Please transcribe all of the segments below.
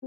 Eu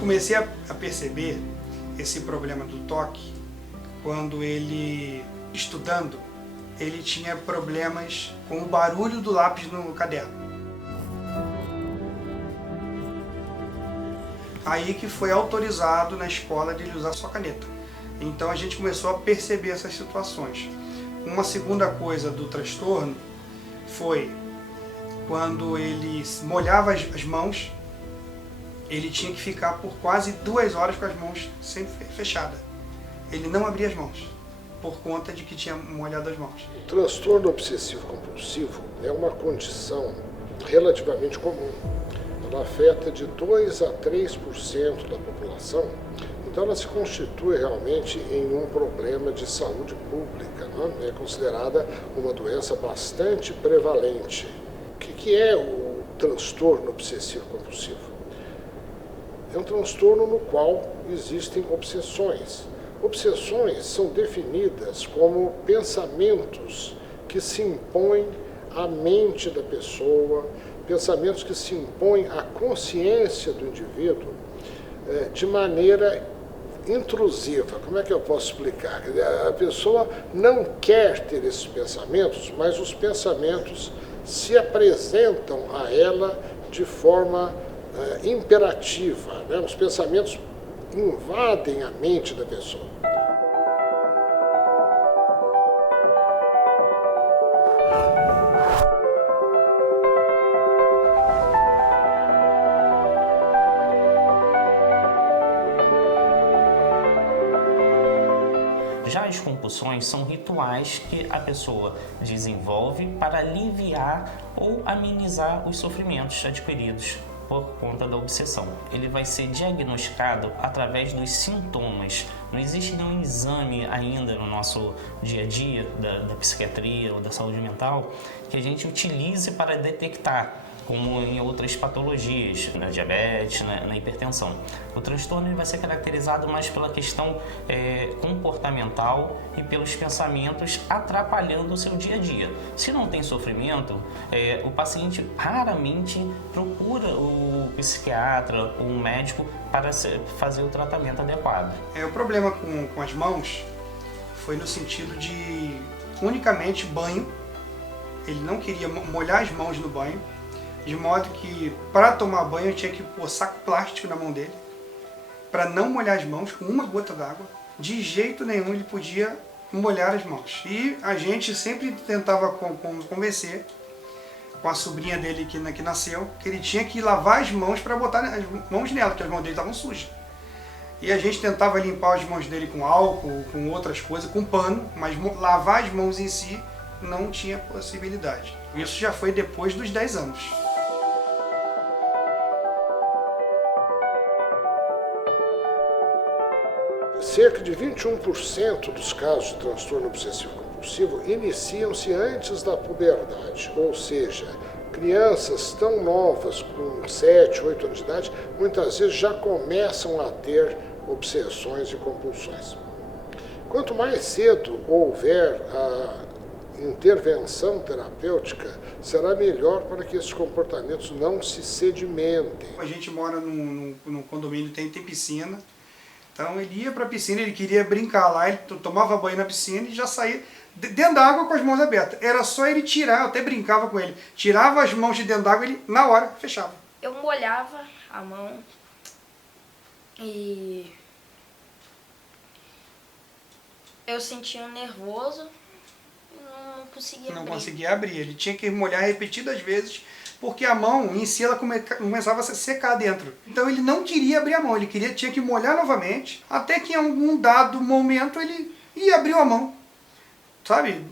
comecei a perceber esse problema do toque quando ele, estudando, ele tinha problemas com o barulho do lápis no caderno. Aí que foi autorizado na escola de ele usar só caneta. Então a gente começou a perceber essas situações. Uma segunda coisa do transtorno foi quando ele molhava as mãos, ele tinha que ficar por quase 2 horas com as mãos sempre fechadas. Ele não abria as mãos, por conta de que tinha molhado as mãos. O transtorno obsessivo-compulsivo é uma condição relativamente comum. Ela afeta de 2 a 3% da população, então ela se constitui realmente em um problema de saúde pública, não é? É considerada uma doença bastante prevalente. O que é o transtorno obsessivo-compulsivo? É um transtorno no qual existem obsessões. Obsessões são definidas como pensamentos que se impõem à mente da pessoa, pensamentos que se impõem à consciência do indivíduo de maneira intrusiva. Como é que eu posso explicar? A pessoa não quer ter esses pensamentos, mas os pensamentos se apresentam a ela de forma imperativa, né? Os pensamentos invadem a mente da pessoa. Já as compulsões são rituais que a pessoa desenvolve para aliviar ou amenizar os sofrimentos adquiridos por conta da obsessão. Ele vai ser diagnosticado através dos sintomas. Não existe nenhum exame ainda no nosso dia a dia da psiquiatria ou da saúde mental que a gente utilize para detectar, como em outras patologias, na diabetes, na hipertensão. O transtorno ele vai ser caracterizado mais pela questão comportamental e pelos pensamentos atrapalhando o seu dia a dia. Se não tem sofrimento, o paciente raramente procura o psiquiatra ou um médico para fazer o tratamento adequado. O problema com as mãos foi no sentido de unicamente banho. Ele não queria molhar as mãos no banho, de modo que, para tomar banho, eu tinha que pôr saco plástico na mão dele, para não molhar as mãos com uma gota d'água. De jeito nenhum ele podia molhar as mãos. E a gente sempre tentava convencer, com a sobrinha dele que nasceu, que ele tinha que lavar as mãos para botar as mãos nela, porque as mãos dele estavam sujas. E a gente tentava limpar as mãos dele com álcool, com outras coisas, com pano, mas lavar as mãos em si não tinha possibilidade. Isso já foi depois dos 10 anos. Cerca de 21% dos casos de transtorno obsessivo-compulsivo iniciam-se antes da puberdade, ou seja, crianças tão novas, com 7, 8 anos de idade, muitas vezes já começam a ter obsessões e compulsões. Quanto mais cedo houver a intervenção terapêutica, será melhor para que esses comportamentos não se sedimentem. A gente mora num condomínio que tem piscina. Então ele ia para a piscina, ele queria brincar lá, ele tomava banho na piscina e já saía dentro da água com as mãos abertas. Era só ele tirar, eu até brincava com ele, tirava as mãos de dentro da água e ele, na hora, fechava. Eu molhava a mão e eu sentia um nervoso e não conseguia Não abrir. conseguia abrir. Ele tinha que molhar repetidas vezes, porque a mão em si ela começava a secar dentro. Então ele não queria abrir a mão, tinha que molhar novamente, até que em algum dado momento ele ia abrir a mão. Sabe?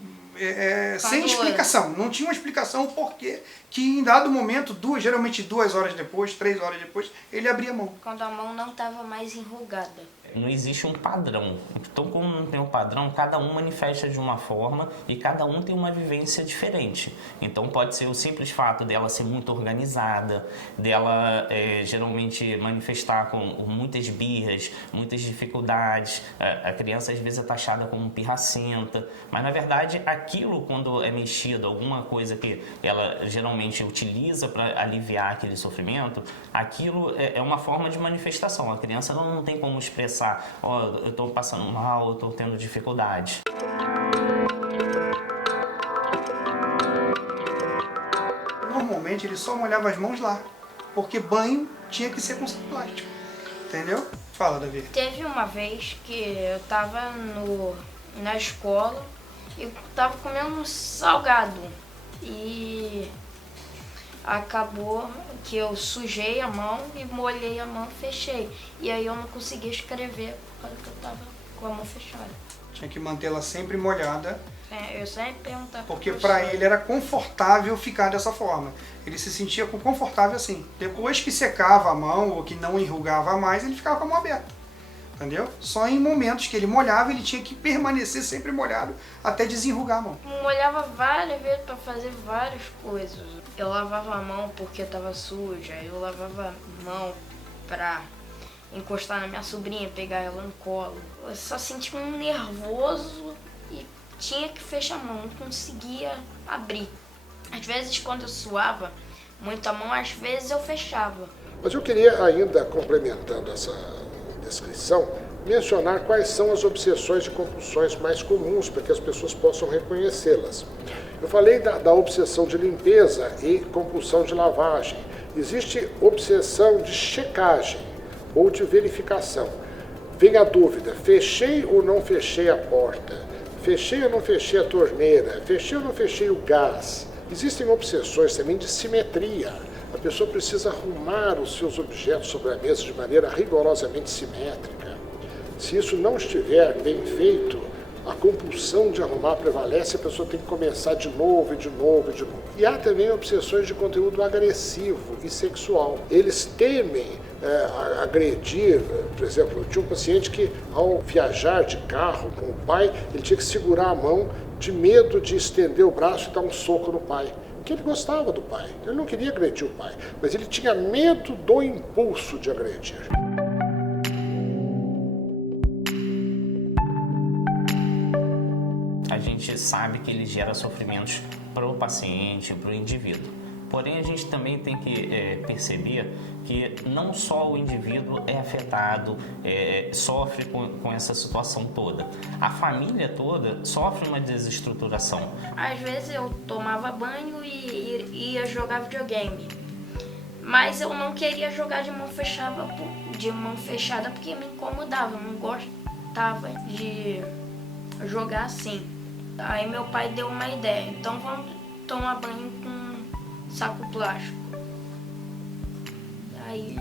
Sem explicação. Não tinha uma explicação o porquê que em dado momento, geralmente 2 horas depois, 3 horas depois, ele abria a mão. Quando a mão não estava mais enrugada. Não existe um padrão. Então, como não tem um padrão, cada um manifesta de uma forma e cada um tem uma vivência diferente. Então, pode ser o simples fato dela ser muito organizada, dela geralmente manifestar com muitas birras, muitas dificuldades. A criança, às vezes, é taxada como pirracenta. Mas, na verdade, aquilo, quando é mexido, alguma coisa que ela geralmente utiliza para aliviar aquele sofrimento, aquilo é uma forma de manifestação. A criança não tem como expressar: eu estou passando mal, eu estou tendo dificuldade. Normalmente ele só molhava as mãos lá, porque banho tinha que ser com saco plástico. Entendeu? Fala, Davi. Teve uma vez que eu tava na escola e tava comendo um salgado. E acabou que eu sujei a mão e molhei a mão e fechei. E aí eu não conseguia escrever por causa que eu tava com a mão fechada. Tinha que mantê-la sempre molhada, Eu sempre perguntava. porque para ele era confortável ficar dessa forma. Ele se sentia confortável assim. Depois que secava a mão ou que não enrugava mais, ele ficava com a mão aberta. Entendeu? Só em momentos que ele molhava, ele tinha que permanecer sempre molhado até desenrugar a mão. Molhava várias vezes para fazer várias coisas. Eu lavava a mão porque estava suja, eu lavava a mão para encostar na minha sobrinha, pegar ela no colo. Eu só sentia um nervoso e tinha que fechar a mão, não conseguia abrir. Às vezes, quando eu suava muito a mão, às vezes eu fechava. Mas eu queria ainda, complementando essa descrição, mencionar quais são as obsessões e compulsões mais comuns para que as pessoas possam reconhecê-las. Eu falei da obsessão de limpeza e compulsão de lavagem. Existe obsessão de checagem ou de verificação. Vem a dúvida: fechei ou não fechei a porta? Fechei ou não fechei a torneira? Fechei ou não fechei o gás? Existem obsessões também de simetria. A pessoa precisa arrumar os seus objetos sobre a mesa de maneira rigorosamente simétrica. Se isso não estiver bem feito, a compulsão de arrumar prevalece, a pessoa tem que começar de novo e de novo e de novo. E há também obsessões de conteúdo agressivo e sexual. Eles temem agredir. Por exemplo, eu tinha um paciente que, ao viajar de carro com o pai, ele tinha que segurar a mão de medo de estender o braço e dar um soco no pai. Porque ele gostava do pai, ele não queria agredir o pai, mas ele tinha medo do impulso de agredir. A gente sabe que ele gera sofrimentos para o paciente, para o indivíduo. Porém, a gente também tem que perceber que não só o indivíduo é afetado, sofre com essa situação toda. A família toda sofre uma desestruturação. Às vezes eu tomava banho e ia jogar videogame. Mas eu não queria jogar de mão fechada porque me incomodava. Eu não gostava de jogar assim. Aí meu pai deu uma ideia. Então vamos tomar banho com saco plástico. Aí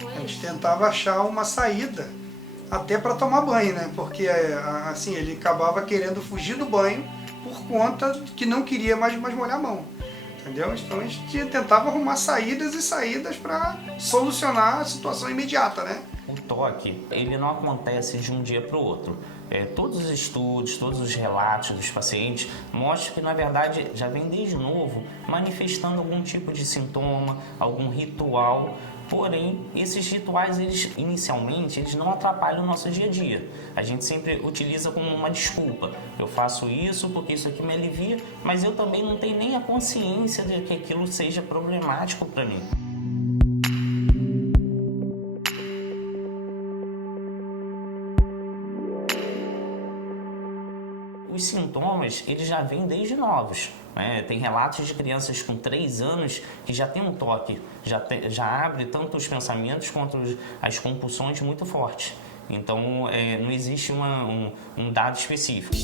foi A gente isso. tentava achar uma saída até para tomar banho, né? Porque assim, ele acabava querendo fugir do banho por conta que não queria mais molhar a mão. Entendeu? Então a gente tentava arrumar saídas e saídas para solucionar a situação imediata, né? O toque, ele não acontece de um dia para o outro. Todos os estudos, todos os relatos dos pacientes mostram que, na verdade, já vem desde novo manifestando algum tipo de sintoma, algum ritual. Porém, esses rituais, inicialmente, eles não atrapalham o nosso dia a dia. A gente sempre utiliza como uma desculpa. Eu faço isso porque isso aqui me alivia, mas eu também não tenho nem a consciência de que aquilo seja problemático para mim. Os sintomas, eles já vêm desde novos, né? Tem relatos de crianças com 3 anos que já tem um toque, já abre tanto os pensamentos quanto as compulsões muito fortes. Então, não existe um dado específico.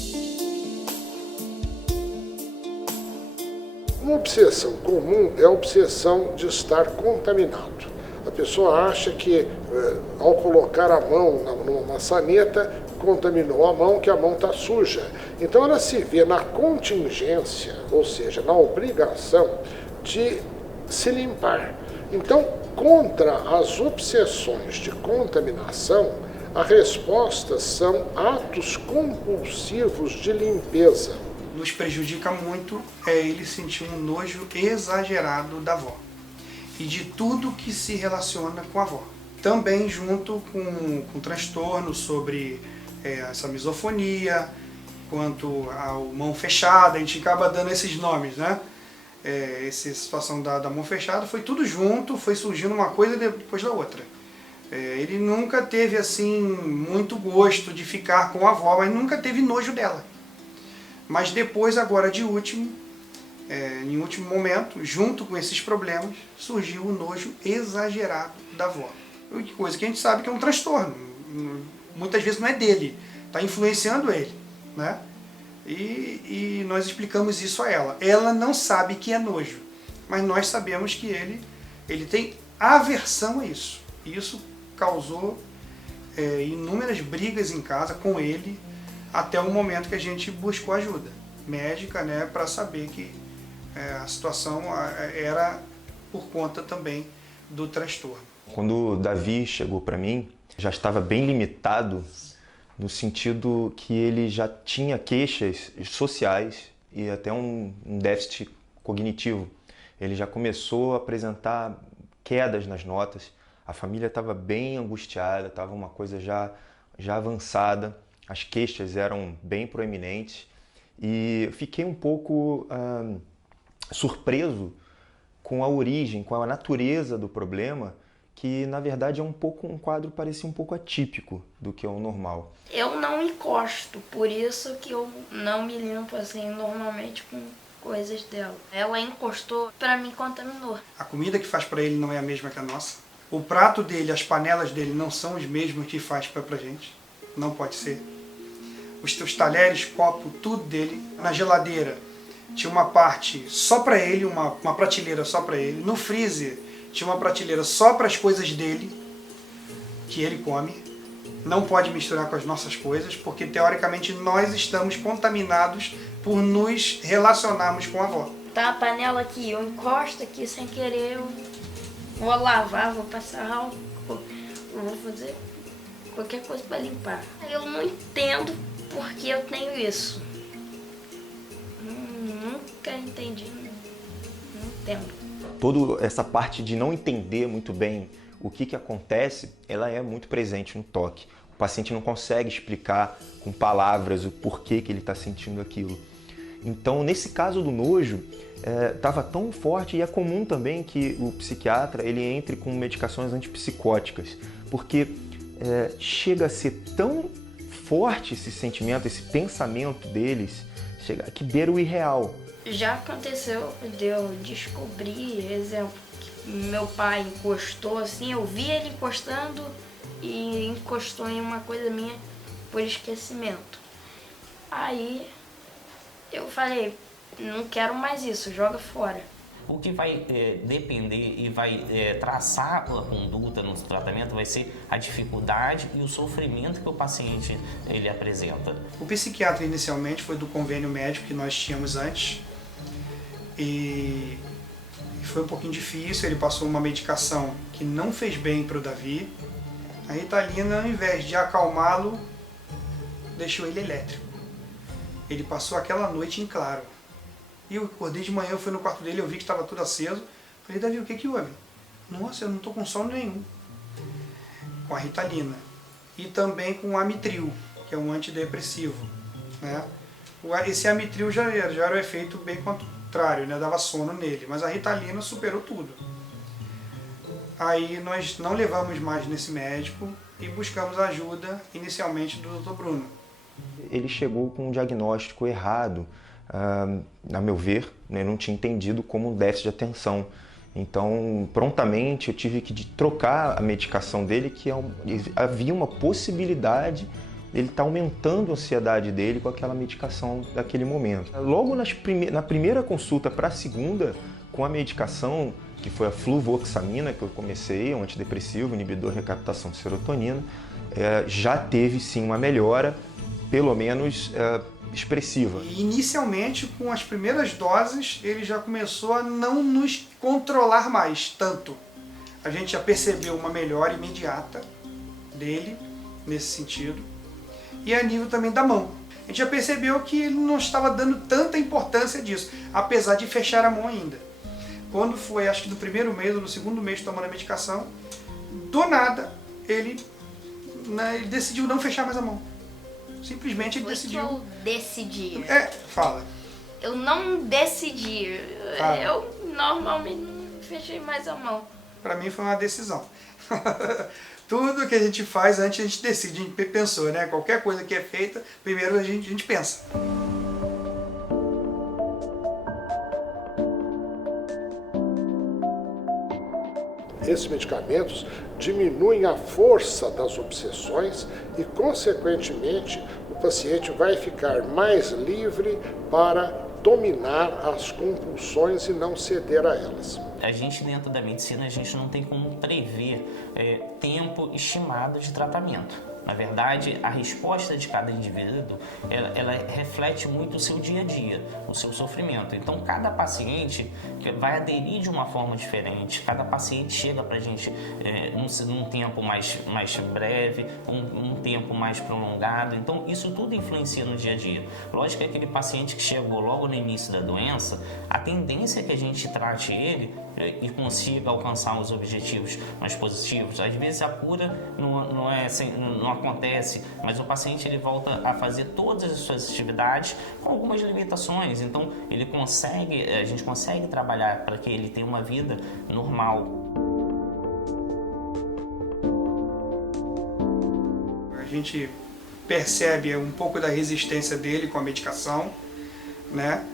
Uma obsessão comum é a obsessão de estar contaminado. A pessoa acha que ao colocar a mão numa maçaneta, contaminou a mão, que a mão está suja. Então ela se vê na contingência, ou seja, na obrigação de se limpar. Então, contra as obsessões de contaminação, a resposta são atos compulsivos de limpeza. Nos prejudica muito ele sentir um nojo exagerado da avó e de tudo que se relaciona com a avó. Também junto com transtorno sobre essa misofonia, quanto ao mão fechada, a gente acaba dando esses nomes, né? Essa situação da mão fechada foi tudo junto, foi surgindo uma coisa depois da outra. Ele nunca teve assim muito gosto de ficar com a avó, mas nunca teve nojo dela. Mas depois, agora de último, em último momento, junto com esses problemas, surgiu o nojo exagerado da avó. Coisa que a gente sabe que é um transtorno. Muitas vezes não é dele, está influenciando ele, né? E nós explicamos isso a ela. Ela não sabe que é nojo, mas nós sabemos que ele tem aversão a isso. E isso causou inúmeras brigas em casa com ele, até o momento que a gente buscou ajuda médica, né, para saber que a situação era por conta também do transtorno. Quando o Davi chegou para mim, já estava bem limitado, no sentido que ele já tinha queixas sociais e até um déficit cognitivo. Ele já começou a apresentar quedas nas notas, a família estava bem angustiada, estava uma coisa já avançada, as queixas eram bem proeminentes e fiquei um pouco surpreso com a origem, com a natureza do problema, que na verdade é um quadro parecia um pouco atípico do que é o normal. Eu não encosto, por isso que eu não me limpo assim normalmente com coisas dela. Ela encostou, para mim contaminou. A comida que faz para ele não é a mesma que a nossa. O prato dele, as panelas dele não são os mesmos que faz pra gente. Não pode ser. Os talheres, copo, tudo dele. Na geladeira tinha uma parte só para ele, uma prateleira só para ele. No freezer tinha uma prateleira só para as coisas dele, que ele come. Não pode misturar com as nossas coisas, porque teoricamente nós estamos contaminados por nos relacionarmos com a avó. Tá a panela aqui, eu encosto aqui sem querer, eu vou lavar, vou passar álcool, eu vou fazer qualquer coisa para limpar. Eu não entendo porque eu tenho isso. Nunca entendi, não entendo. Toda essa parte de não entender muito bem o que acontece, ela é muito presente no toque. O paciente não consegue explicar com palavras o porquê que ele está sentindo aquilo. Então, nesse caso do nojo, estava tão forte, e é comum também que o psiquiatra ele entre com medicações antipsicóticas, porque chega a ser tão forte esse sentimento, esse pensamento deles, chega que beira o irreal. Já aconteceu de eu descobrir, exemplo, que meu pai encostou assim, eu vi ele encostando e encostou em uma coisa minha por esquecimento. Aí eu falei, não quero mais isso, joga fora. O que vai depender e vai traçar a conduta no tratamento vai ser a dificuldade e o sofrimento que o paciente ele apresenta. O psiquiatra inicialmente foi do convênio médico que nós tínhamos antes e foi um pouquinho difícil, ele passou uma medicação que não fez bem para o Davi. A Ritalina, ao invés de acalmá-lo, deixou ele elétrico. Ele passou aquela noite em claro. E eu acordei de manhã, eu fui no quarto dele, eu vi que estava tudo aceso. Falei, Davi, o que houve? Nossa, eu não estou com sono nenhum. Com a Ritalina. E também com o Amitril, que é um antidepressivo, né? Esse Amitril já era o efeito bem contrário, né? Dava sono nele, mas a Ritalina superou tudo. Aí nós não levamos mais nesse médico e buscamos ajuda inicialmente do Dr. Bruno. Ele chegou com um diagnóstico errado, a meu ver, né, não tinha entendido como um déficit de atenção. Então, prontamente eu tive que trocar a medicação dele, que havia uma possibilidade ele está aumentando a ansiedade dele com aquela medicação daquele momento. Logo na primeira consulta para a segunda, com a medicação, que foi a fluvoxamina, que eu comecei, um antidepressivo, inibidor de recaptação de serotonina, já teve sim uma melhora, pelo menos expressiva. E inicialmente, com as primeiras doses, ele já começou a não nos controlar mais tanto. A gente já percebeu uma melhora imediata dele, nesse sentido. E a nível também da mão. A gente já percebeu que ele não estava dando tanta importância disso, apesar de fechar a mão ainda. Quando foi, acho que no primeiro mês ou no segundo mês tomando a medicação, do nada, ele decidiu não fechar mais a mão. Simplesmente ele decidiu. Eu decidi. Fala. Eu não decidi. Fala. Eu normalmente não fechei mais a mão. Para mim foi uma decisão. Tudo que a gente faz antes a gente decide, a gente pensou, né? Qualquer coisa que é feita, primeiro a gente pensa. Esses medicamentos diminuem a força das obsessões e, consequentemente, o paciente vai ficar mais livre para dominar as compulsões e não ceder a elas. A gente, dentro da medicina, a gente não tem como prever tempo estimado de tratamento. Na verdade, a resposta de cada indivíduo, ela reflete muito o seu dia a dia, o seu sofrimento. Então, cada paciente vai aderir de uma forma diferente. Cada paciente chega para a gente num tempo mais breve, um tempo mais prolongado. Então, isso tudo influencia no dia a dia. Lógico que aquele paciente que chegou logo no início da doença, a tendência é que a gente trate ele e consiga alcançar os objetivos mais positivos. Às vezes a cura não acontece, mas o paciente ele volta a fazer todas as suas atividades com algumas limitações. Então a gente consegue trabalhar para que ele tenha uma vida normal. A gente percebe um pouco da resistência dele com a medicação, né?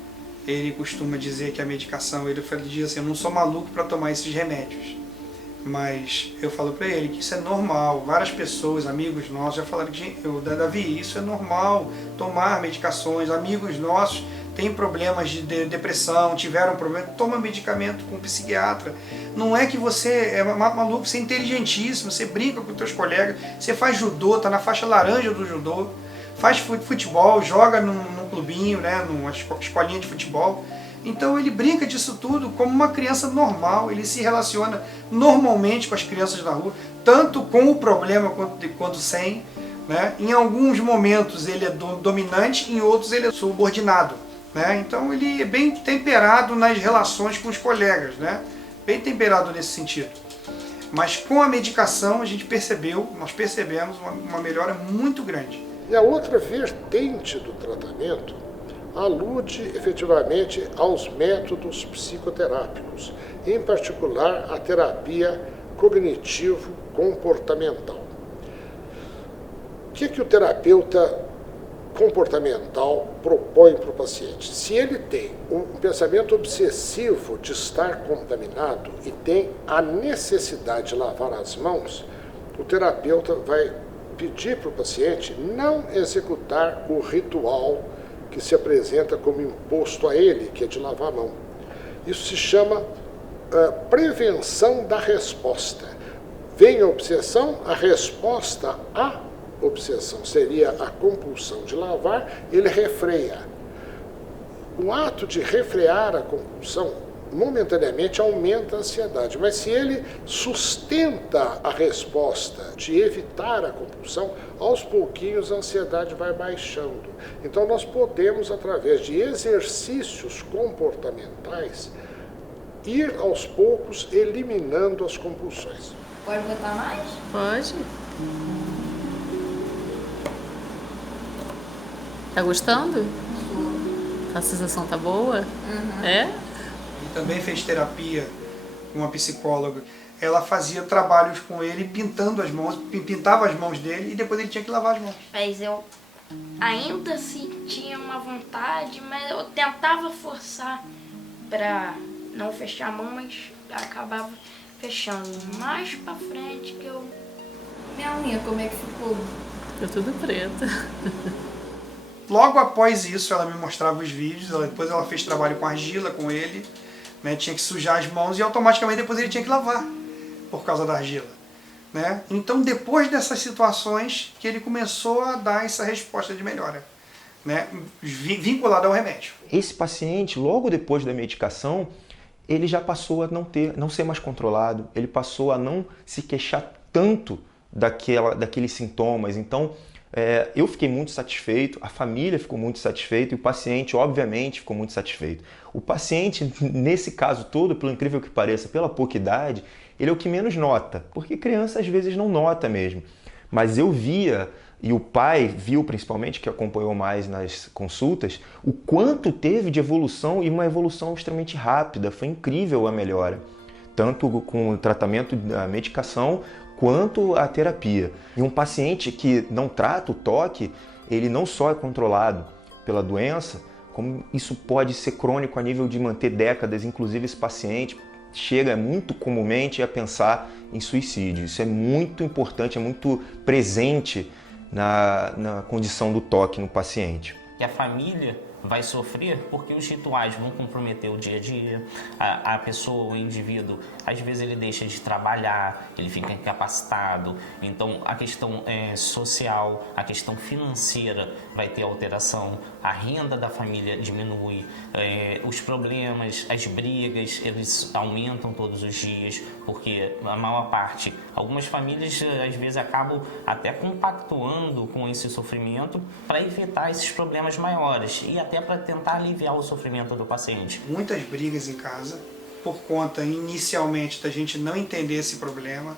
Ele costuma dizer que a medicação, ele diz assim, eu não sou maluco para tomar esses remédios. Mas eu falo para ele que isso é normal. Várias pessoas, amigos nossos, já falaram que, Davi, isso é normal, tomar medicações. Amigos nossos têm problemas de depressão, tiveram problema, toma medicamento com um psiquiatra. Não é que você é maluco, você é inteligentíssimo, você brinca com os teus colegas, você faz judô, está na faixa laranja do judô, faz futebol, joga num clubinho, né, numa escolinha de futebol. Então ele brinca disso tudo como uma criança normal, ele se relaciona normalmente com as crianças na rua, tanto com o problema quanto sem, né? Em alguns momentos ele é dominante, em outros ele é subordinado, né? Então ele é bem temperado nas relações com os colegas, né? Bem temperado nesse sentido. Mas com a medicação nós percebemos uma melhora muito grande. E a outra vertente do tratamento alude efetivamente aos métodos psicoterápicos, em particular a terapia cognitivo-comportamental. O que o terapeuta comportamental propõe para o paciente? Se ele tem um pensamento obsessivo de estar contaminado e tem a necessidade de lavar as mãos, o terapeuta vai pedir para o paciente não executar o ritual que se apresenta como imposto a ele, que é de lavar a mão. Isso se chama prevenção da resposta. Vem a obsessão, a resposta à obsessão seria a compulsão de lavar, ele refreia. O ato de refrear a compulsão momentaneamente aumenta a ansiedade, mas se ele sustenta a resposta de evitar a compulsão, aos pouquinhos a ansiedade vai baixando. Então nós podemos, através de exercícios comportamentais, ir aos poucos eliminando as compulsões. Pode botar mais? Pode. Tá gostando? A sensação tá boa? Uhum. É? Ele também fez terapia com uma psicóloga. Ela fazia trabalhos com ele pintando as mãos, pintava as mãos dele e depois ele tinha que lavar as mãos. Mas eu ainda sentia uma vontade, mas eu tentava forçar pra não fechar a mão, mas acabava fechando. Mais pra frente que eu... Minha unha, como é que ficou? Ficou tudo preto. Logo após isso, ela me mostrava os vídeos, depois ela fez trabalho com argila com ele, né? Tinha que sujar as mãos e automaticamente depois ele tinha que lavar, por causa da argila, né? Então, depois dessas situações, que ele começou a dar essa resposta de melhora, né? Vinculada ao remédio. Esse paciente, logo depois da medicação, ele já passou a não ser mais controlado, ele passou a não se queixar tanto daqueles sintomas. Então, eu fiquei muito satisfeito, a família ficou muito satisfeita e o paciente, obviamente, ficou muito satisfeito. O paciente, nesse caso todo, pelo incrível que pareça, pela pouca idade, ele é o que menos nota, porque criança às vezes não nota mesmo. Mas eu via, e o pai viu principalmente, que acompanhou mais nas consultas, o quanto teve de evolução, e uma evolução extremamente rápida. Foi incrível a melhora, tanto com o tratamento da medicação, quanto a terapia. E um paciente que não trata o toque, ele não só é controlado pela doença, como isso pode ser crônico a nível de manter décadas. Inclusive, esse paciente chega muito comumente a pensar em suicídio. Isso é muito importante, é muito presente na condição do toque no paciente. E a família vai sofrer porque os rituais vão comprometer o dia a dia. A pessoa, o indivíduo, às vezes ele deixa de trabalhar, ele fica incapacitado. Então a questão social, a questão financeira vai ter alteração, a renda da família diminui, os problemas, as brigas, eles aumentam todos os dias, porque a maior parte, algumas famílias às vezes acabam até compactuando com esse sofrimento para evitar esses problemas maiores e até para tentar aliviar o sofrimento do paciente. Muitas brigas em casa, por conta inicialmente da gente não entender esse problema,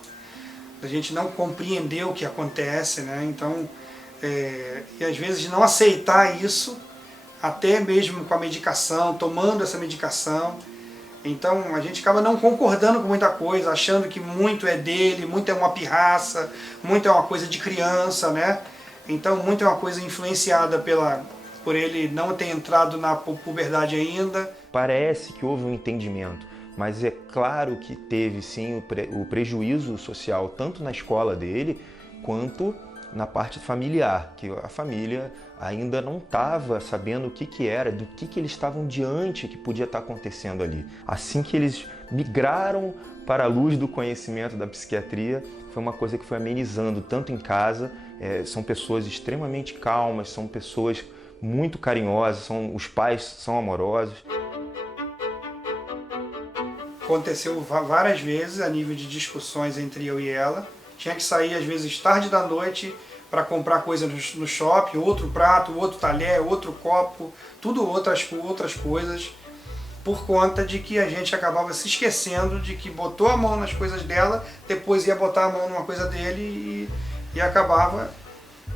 da gente não compreender o que acontece, né? Então, e às vezes não aceitar isso, até mesmo com a medicação, tomando essa medicação. Então a gente acaba não concordando com muita coisa, achando que muito é dele, muito é uma pirraça, muito é uma coisa de criança, né? Então muito é uma coisa influenciada por ele não ter entrado na puberdade ainda. Parece que houve um entendimento, mas é claro que teve sim o prejuízo social, tanto na escola dele, quanto na parte familiar, que a família ainda não estava sabendo o que era, do que eles estavam diante, que podia estar acontecendo ali. Assim que eles migraram para a luz do conhecimento da psiquiatria, foi uma coisa que foi amenizando, tanto em casa, são pessoas extremamente calmas, são pessoas muito carinhosas, os pais são amorosos. Aconteceu várias vezes a nível de discussões entre eu e ela. Tinha que sair às vezes tarde da noite para comprar coisa no shopping, outro prato, outro talher, outro copo, tudo outras coisas, por conta de que a gente acabava se esquecendo de que botou a mão nas coisas dela, depois ia botar a mão numa coisa dele e acabava.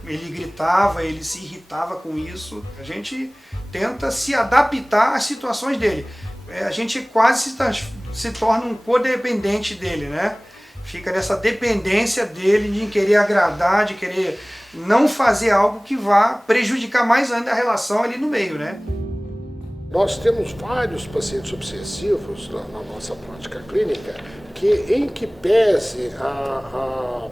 Ele gritava, ele se irritava com isso. A gente tenta se adaptar às situações dele. A gente quase se torna um codependente dele, né? Fica nessa dependência dele de querer agradar, de querer não fazer algo que vá prejudicar mais ainda a relação ali no meio, né? Nós temos vários pacientes obsessivos na nossa prática clínica que, em que pese a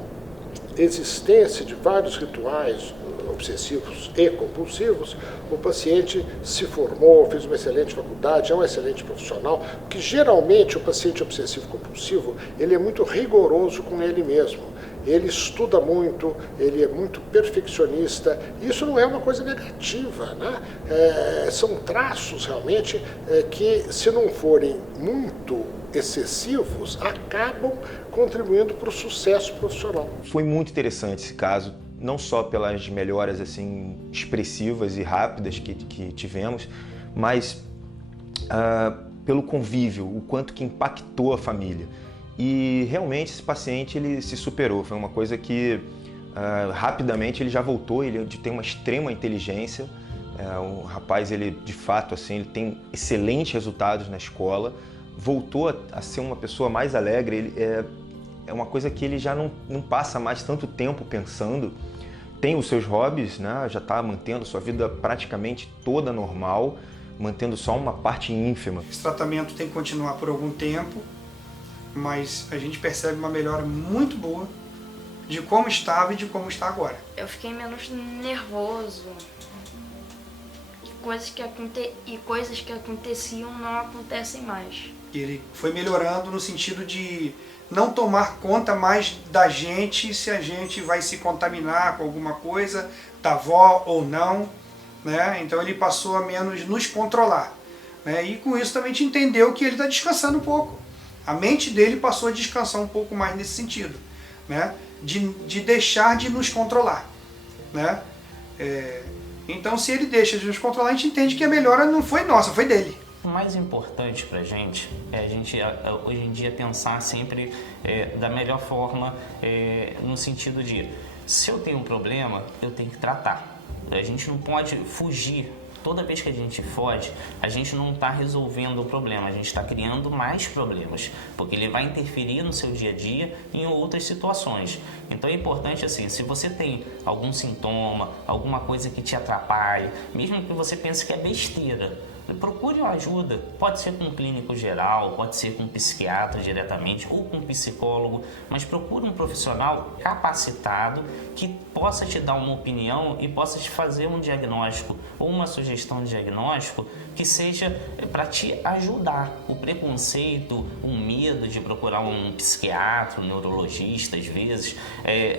existência de vários rituais obsessivos e compulsivos, o paciente se formou, fez uma excelente faculdade, é um excelente profissional, porque geralmente o paciente obsessivo-compulsivo, ele é muito rigoroso com ele mesmo. Ele estuda muito, ele é muito perfeccionista. Isso não é uma coisa negativa, né? São traços realmente que, se não forem muito excessivos, acabam contribuindo para o sucesso profissional. Foi muito interessante esse caso, não só pelas melhoras assim expressivas e rápidas que tivemos, mas pelo convívio, o quanto que impactou a família. E realmente esse paciente ele se superou, foi uma coisa que rapidamente ele já voltou, ele tem uma extrema inteligência, o rapaz ele de fato assim, ele tem excelentes resultados na escola, voltou a ser uma pessoa mais alegre, ele, é uma coisa que ele já não passa mais tanto tempo pensando, tem os seus hobbies, né? Já está mantendo sua vida praticamente toda normal, mantendo só uma parte ínfima. Esse tratamento tem que continuar por algum tempo, mas a gente percebe uma melhora muito boa de como estava e de como está agora. Eu fiquei menos nervoso. E coisas que aconteciam não acontecem mais. Ele foi melhorando no sentido de não tomar conta mais da gente, se a gente vai se contaminar com alguma coisa, da avó ou não, né? Então ele passou a menos nos controlar, né? E com isso também a gente entendeu que ele está descansando um pouco. A mente dele passou a descansar um pouco mais nesse sentido, né? De deixar de nos controlar, né? Então se ele deixa de nos controlar, a gente entende que a melhora não foi nossa, foi dele. O mais importante para a gente é a gente hoje em dia pensar sempre da melhor forma, no sentido de, se eu tenho um problema, eu tenho que tratar. A gente não pode fugir. Toda vez que a gente foge, a gente não está resolvendo o problema, a gente está criando mais problemas, porque ele vai interferir no seu dia a dia e em outras situações. Então é importante assim, se você tem algum sintoma, alguma coisa que te atrapalhe, mesmo que você pense que é besteira, procure uma ajuda. Pode ser com um clínico geral, pode ser com um psiquiatra diretamente ou com um psicólogo, mas procure um profissional capacitado que possa te dar uma opinião e possa te fazer um diagnóstico ou uma sugestão de diagnóstico que seja para te ajudar. O preconceito, o medo de procurar um psiquiatra, um neurologista, às vezes,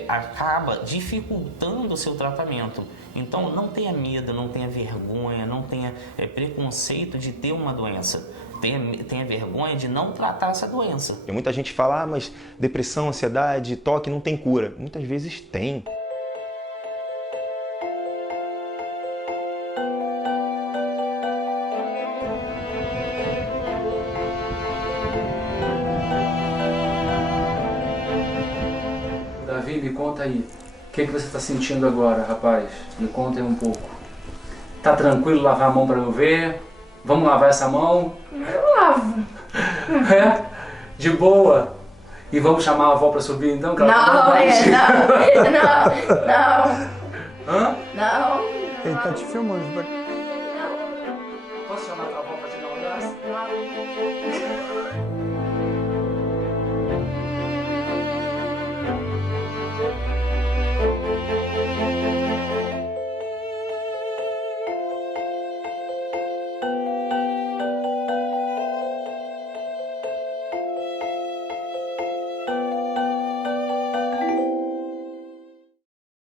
acaba dificultando o seu tratamento. Então não tenha medo, não tenha vergonha, não tenha preconceito de ter uma doença. Tenha vergonha de não tratar essa doença. E muita gente fala, mas depressão, ansiedade, toque não tem cura. Muitas vezes tem. Davi, me conta aí. O que você está sentindo agora, rapaz? Me conta aí um pouco. Tá tranquilo lavar a mão para eu ver? Vamos lavar essa mão? Eu lavo. De boa. E vamos chamar a avó para subir então? Que ela Não. Hã? Não. Ele tá te filmando. Posso chamar a tua avó para te dar um abraço? Não.